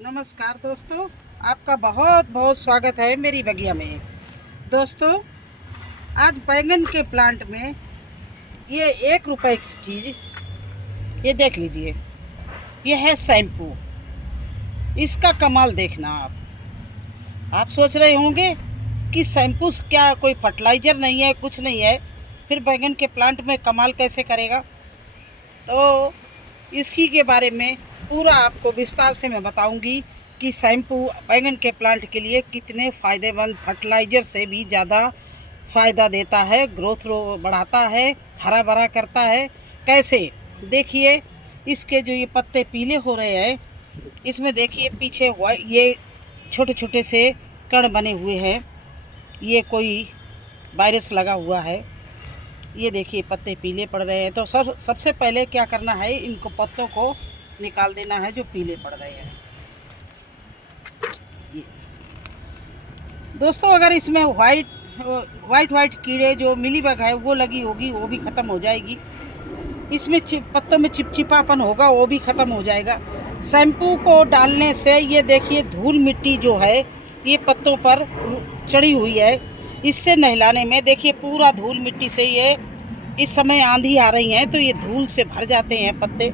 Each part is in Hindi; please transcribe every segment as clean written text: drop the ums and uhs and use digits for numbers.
नमस्कार दोस्तों, आपका बहुत बहुत स्वागत है मेरी बगिया में। दोस्तों, आज बैंगन के प्लांट में ये 1 रुपए की चीज़, ये देख लीजिए। ये है शैम्पू। इसका कमाल देखना आप सोच रहे होंगे कि शैम्पू क्या कोई फर्टिलाइज़र नहीं है, कुछ नहीं है, फिर बैंगन के प्लांट में कमाल कैसे करेगा। तो इसी के बारे में पूरा आपको विस्तार से मैं बताऊंगी कि शैम्पू बैंगन के प्लांट के लिए कितने फ़ायदेमंद, फर्टिलाइज़र से भी ज़्यादा फ़ायदा देता है, ग्रोथ बढ़ाता है, हरा भरा करता है। कैसे? देखिए, इसके जो ये पत्ते पीले हो रहे हैं, इसमें देखिए पीछे ये छोटे छोटे से कण बने हुए हैं। ये कोई वायरस लगा हुआ है। ये देखिए पत्ते पीले पड़ रहे हैं। तो सबसे पहले क्या करना है, इनको पत्तों को निकाल देना है जो पीले पड़ रहे हैं। ये दोस्तों, अगर इसमें वाइट कीड़े जो मिलीबग है वो लगी होगी, वो भी ख़त्म हो जाएगी। इसमें पत्तों में चिपचिपापन होगा, वो भी ख़त्म हो जाएगा। शैम्पू को डालने से ये देखिए धूल मिट्टी जो है ये पत्तों पर चढ़ी हुई है, इससे नहलाने में देखिए पूरा धूल मिट्टी से ये, इस समय आंधी आ रही है तो ये धूल से भर जाते हैं पत्ते,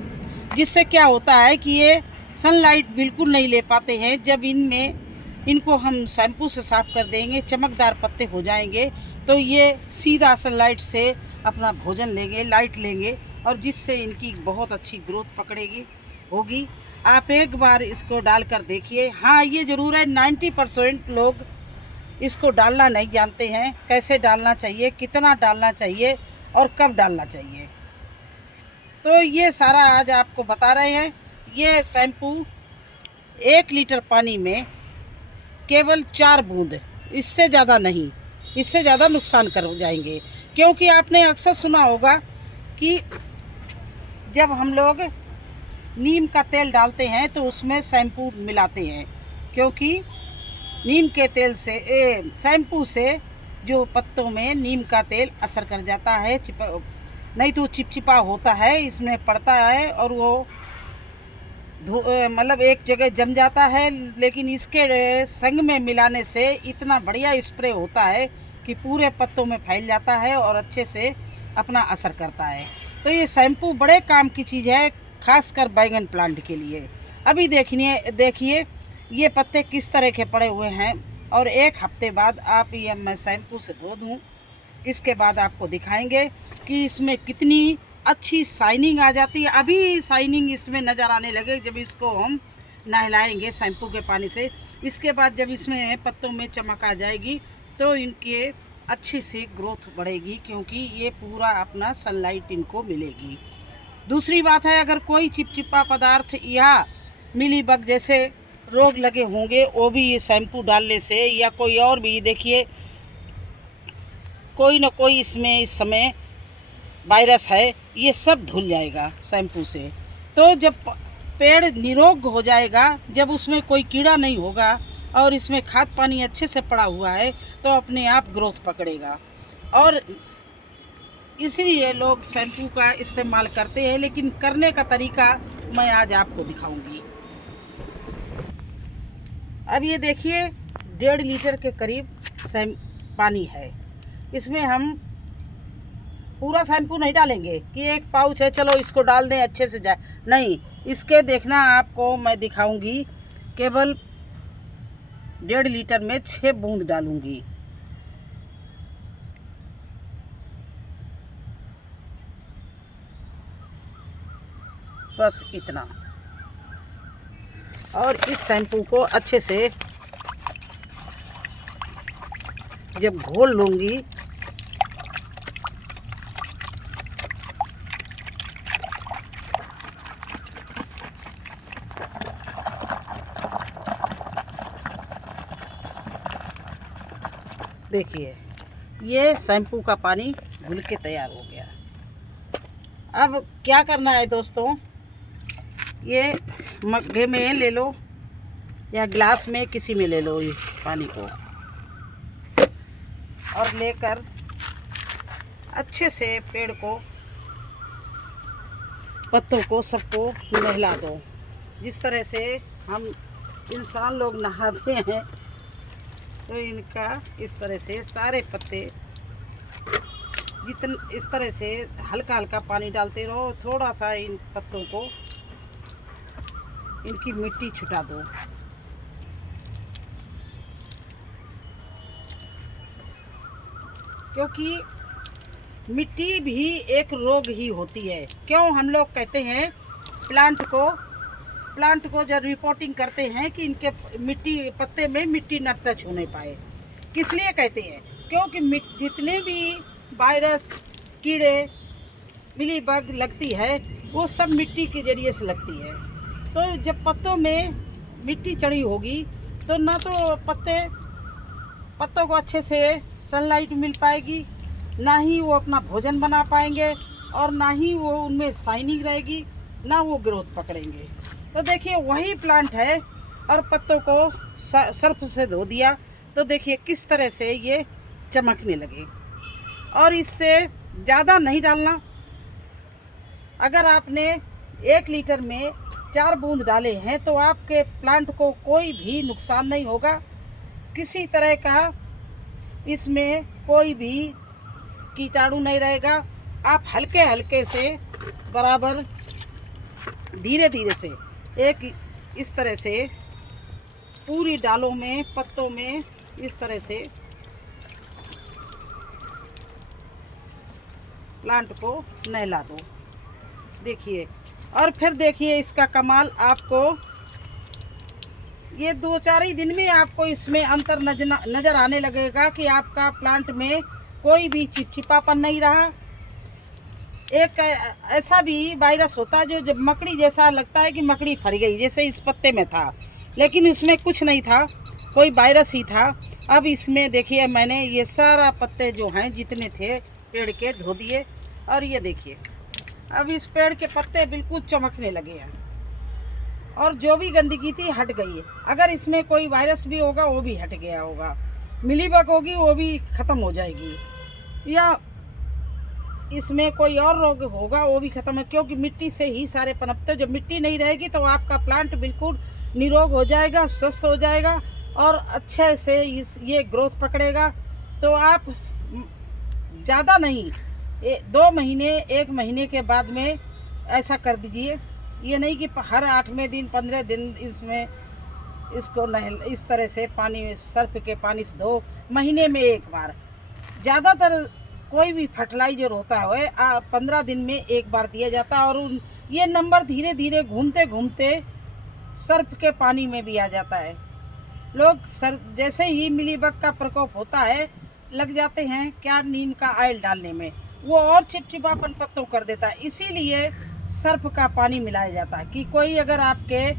जिससे क्या होता है कि ये सनलाइट बिल्कुल नहीं ले पाते हैं। जब इनको हम शैम्पू से साफ़ कर देंगे, चमकदार पत्ते हो जाएंगे, तो ये सीधा सनलाइट से अपना भोजन लेंगे, लाइट लेंगे, और जिससे इनकी बहुत अच्छी ग्रोथ पकड़ेगी होगी। आप एक बार इसको डालकर देखिए। हाँ, ये ज़रूर है 90% लोग इसको डालना नहीं जानते हैं, कैसे डालना चाहिए, कितना डालना चाहिए और कब डालना चाहिए। तो ये सारा आज आपको बता रहे हैं। ये शैम्पू 1 लीटर पानी में केवल 4 बूंद, इससे ज़्यादा नहीं, इससे ज़्यादा नुकसान कर जाएंगे। क्योंकि आपने अक्सर सुना होगा कि जब हम लोग नीम का तेल डालते हैं तो उसमें शैम्पू मिलाते हैं, क्योंकि नीम के तेल से, शैम्पू से जो पत्तों में नीम का तेल असर कर जाता है, नहीं तो चिपचिपा होता है, इसमें पड़ता है और वो मतलब एक जगह जम जाता है। लेकिन इसके संग में मिलाने से इतना बढ़िया स्प्रे होता है कि पूरे पत्तों में फैल जाता है और अच्छे से अपना असर करता है। तो ये शैम्पू बड़े काम की चीज़ है, खासकर बैंगन प्लांट के लिए। अभी देखिए ये पत्ते किस तरह के पड़े हुए हैं, और 1 हफ्ते बाद आप ये मैं शैम्पू से धो दूँ, इसके बाद आपको दिखाएंगे कि इसमें कितनी अच्छी शाइनिंग आ जाती है। अभी शाइनिंग इसमें नज़र आने लगे जब इसको हम नहलाएंगे शैम्पू के पानी से। इसके बाद जब इसमें पत्तों में चमक आ जाएगी तो इनके अच्छी सी ग्रोथ बढ़ेगी, क्योंकि ये पूरा अपना सनलाइट इनको मिलेगी। दूसरी बात है, अगर कोई चिपचिपा पदार्थ या मिलीबग जैसे रोग लगे होंगे, वो भी ये शैम्पू डालने से, या कोई और भी, देखिए कोई ना कोई इसमें इस समय वायरस है, ये सब धुल जाएगा शैम्पू से। तो जब पेड़ निरोग हो जाएगा, जब उसमें कोई कीड़ा नहीं होगा और इसमें खाद पानी अच्छे से पड़ा हुआ है, तो अपने आप ग्रोथ पकड़ेगा। और इसलिए लोग शैम्पू का इस्तेमाल करते हैं, लेकिन करने का तरीका मैं आज आपको दिखाऊंगी। अब ये देखिए 1.5 लीटर के करीब पानी है। इसमें हम पूरा शैम्पू नहीं डालेंगे कि 1 पाउच है चलो इसको डाल दें अच्छे से जाए, नहीं। इसके देखना आपको मैं दिखाऊंगी, केवल 1.5 लीटर में 6 बूंद डालूंगी। बस इतना। और इस शैम्पू को अच्छे से जब घोल लूँगी, देखिए ये शैम्पू का पानी घुल के तैयार हो गया। अब क्या करना है दोस्तों, ये मग्गे में ले लो या ग्लास में, किसी में ले लो ये पानी को, और लेकर अच्छे से पेड़ को, पत्तों को, सबको नहला दो। जिस तरह से हम इंसान लोग नहाते हैं तो इनका इस तरह से सारे पत्ते इस तरह से हल्का हल्का पानी डालते रहो, थोड़ा सा इन पत्तों को इनकी मिट्टी छुटा दो। क्योंकि मिट्टी भी एक रोग ही होती है। क्यों हम लोग कहते हैं प्लांट को जब रिपोर्टिंग करते हैं कि इनके पत्ते में मिट्टी न टच होने पाए, किस लिए कहते हैं? क्योंकि जितने भी वायरस, कीड़े, मिलीबग लगती है वो सब मिट्टी के ज़रिए से लगती है। तो जब पत्तों में मिट्टी चढ़ी होगी तो ना तो पत्तों को अच्छे से सनलाइट मिल पाएगी, ना ही वो अपना भोजन बना पाएंगे, और ना ही वो उनमें शाइनिंग रहेगी, ना वो ग्रोथ पकड़ेंगे। तो देखिए वही प्लांट है और पत्तों को सर्फ से धो दिया तो देखिए किस तरह से ये चमकने लगे। और इससे ज़्यादा नहीं डालना। अगर आपने 1 लीटर में 4 बूंद डाले हैं तो आपके प्लांट को कोई भी नुकसान नहीं होगा, किसी तरह का इसमें कोई भी कीटाणु नहीं रहेगा। आप हल्के हल्के से बराबर धीरे धीरे से एक इस तरह से पूरी डालों में, पत्तों में इस तरह से प्लांट को नहला दो। देखिए, और फिर देखिए इसका कमाल। आपको ये 2-4 ही दिन में आपको इसमें अंतर नज़र आने लगेगा कि आपका प्लांट में कोई भी चिपचिपापन नहीं रहा। एक ऐसा भी वायरस होता है जो जब मकड़ी जैसा लगता है कि मकड़ी फर गई, जैसे इस पत्ते में था, लेकिन इसमें कुछ नहीं था, कोई वायरस ही था। अब इसमें देखिए मैंने ये सारा पत्ते जो हैं जितने थे पेड़ के धो दिए, और ये देखिए अब इस पेड़ के पत्ते बिल्कुल चमकने लगे हैं और जो भी गंदगी थी हट गई है। अगर इसमें कोई वायरस भी होगा वो भी हट गया होगा, मिलीबग होगी वो भी ख़त्म हो जाएगी, या इसमें कोई और रोग होगा वो भी ख़त्म है। क्योंकि मिट्टी से ही सारे पनपते। जब मिट्टी नहीं रहेगी तो आपका प्लांट बिल्कुल निरोग हो जाएगा, स्वस्थ हो जाएगा और अच्छे से ये ग्रोथ पकड़ेगा। तो आप ज़्यादा नहीं, 2 महीने 1 महीने के बाद में ऐसा कर दीजिए। ये नहीं कि हर 8वें दिन 15 दिन इसको इस तरह से पानी, सर्फ के पानी से धो, महीने में 1 बार। ज़्यादातर कोई भी फर्टिलाइजर होता है 15 दिन में 1 बार दिया जाता है, और ये नंबर धीरे धीरे घूमते घूमते सर्फ के पानी में भी आ जाता है। लोग जैसे ही मिलीबग का प्रकोप होता है लग जाते हैं क्या नीम का ऑयल डालने में, वो और चिपचिपापन पत्तों कर देता है। इसीलिए सर्फ का पानी मिलाया जाता है कि कोई अगर आपके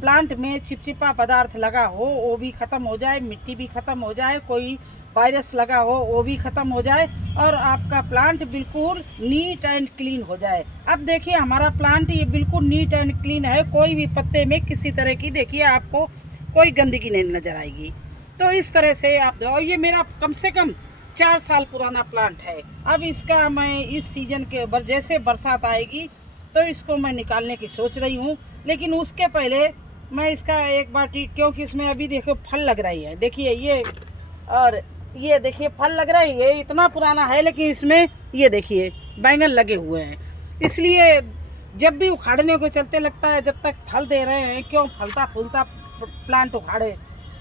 प्लांट में चिपचिपा पदार्थ लगा हो वो भी ख़त्म हो जाए, मिट्टी भी ख़त्म हो जाए, कोई वायरस लगा हो वो भी ख़त्म हो जाए, और आपका प्लांट बिल्कुल नीट एंड क्लीन हो जाए। अब देखिए हमारा प्लांट ये बिल्कुल नीट एंड क्लीन है, कोई भी पत्ते में किसी तरह की देखिए आपको कोई गंदगी नहीं नज़र आएगी। तो इस तरह से आप, और ये मेरा कम से कम 4 साल पुराना प्लांट है। अब इसका मैं इस सीज़न के ऊपर जैसे बरसात आएगी तो इसको मैं निकालने की सोच रही हूँ, लेकिन उसके पहले मैं इसका एक बार क्योंकि इसमें अभी देखो फल लग रही है, देखिए ये, और ये देखिए फल लग रहा है। ये इतना पुराना है लेकिन इसमें ये देखिए बैंगन लगे हुए हैं। इसलिए जब भी उखाड़ने को चलते लगता है जब तक फल दे रहे हैं क्यों फलता फूलता प्लांट उखाड़े।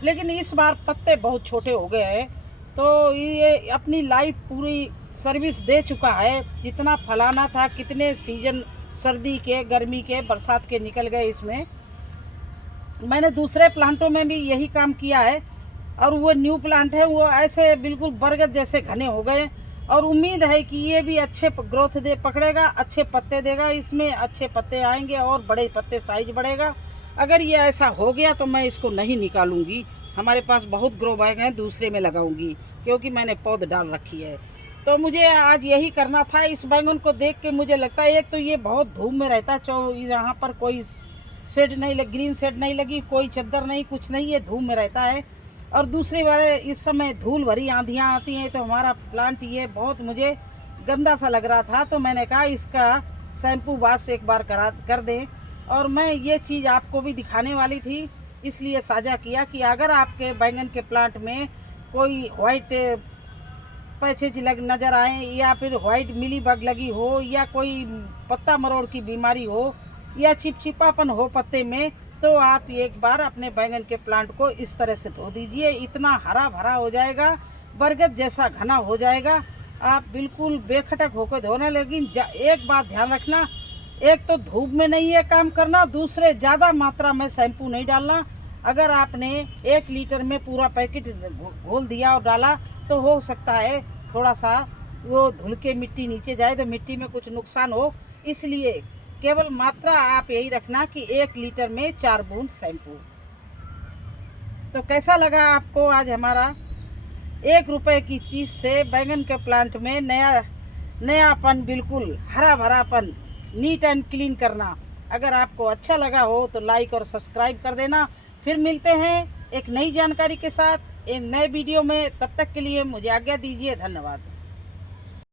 लेकिन इस बार पत्ते बहुत छोटे हो गए हैं तो ये अपनी लाइफ पूरी सर्विस दे चुका है। जितना फलाना था, कितने सीजन सर्दी के, गर्मी के, बरसात के निकल गए इसमें। मैंने दूसरे प्लांटों में भी यही काम किया है, और वो न्यू प्लांट है वो ऐसे बिल्कुल बरगद जैसे घने हो गए, और उम्मीद है कि ये भी अच्छे ग्रोथ पकड़ेगा, अच्छे पत्ते देगा, इसमें अच्छे पत्ते आएंगे और बड़े पत्ते, साइज बढ़ेगा। अगर ये ऐसा हो गया तो मैं इसको नहीं निकालूंगी, हमारे पास बहुत ग्रो बैग हैं, दूसरे में लगाऊंगी क्योंकि मैंने पौध डाल रखी है। तो मुझे आज यही करना था। इस बैंगन को देख के मुझे लगता है एक तो ये बहुत धूप में रहता है, यहाँ पर कोई शेड नहीं लगी, ग्रीन शेड नहीं लगी, कोई चद्दर नहीं, कुछ नहीं, ये धूप में रहता है। और दूसरी बार इस समय धूल भरी आंधियाँ आती हैं तो हमारा प्लांट ये बहुत मुझे गंदा सा लग रहा था, तो मैंने कहा इसका शैम्पू वाश एक बार कर दें। और मैं ये चीज़ आपको भी दिखाने वाली थी इसलिए साझा किया कि अगर आपके बैंगन के प्लांट में कोई वाइट पैचेज लग नज़र आए या फिर वाइट मिली बग लगी हो या कोई पत्ता मरोड़ की बीमारी हो या चिपचिपापन हो पत्ते में, तो आप एक बार अपने बैंगन के प्लांट को इस तरह से धो दीजिए। इतना हरा भरा हो जाएगा, बरगद जैसा घना हो जाएगा, आप बिल्कुल बेखटक होकर धोने। लेकिन एक बात ध्यान रखना, एक तो धूप में नहीं ये काम करना, दूसरे ज़्यादा मात्रा में शैम्पू नहीं डालना। अगर आपने 1 लीटर में पूरा पैकेट घोल दिया और डाला तो हो सकता है थोड़ा सा वो धुल के मिट्टी नीचे जाए तो मिट्टी में कुछ नुकसान हो। इसलिए केवल मात्रा आप यही रखना कि 1 लीटर में 4 बूंद शैम्पू। तो कैसा लगा आपको आज हमारा 1 रुपए की चीज़ से बैंगन के प्लांट में नयापन, बिल्कुल हरा भरापन, नीट एंड क्लीन करना। अगर आपको अच्छा लगा हो तो लाइक और सब्सक्राइब कर देना। फिर मिलते हैं एक नई जानकारी के साथ एक नए वीडियो में। तब तक के लिए मुझे आज्ञा दीजिए। धन्यवाद।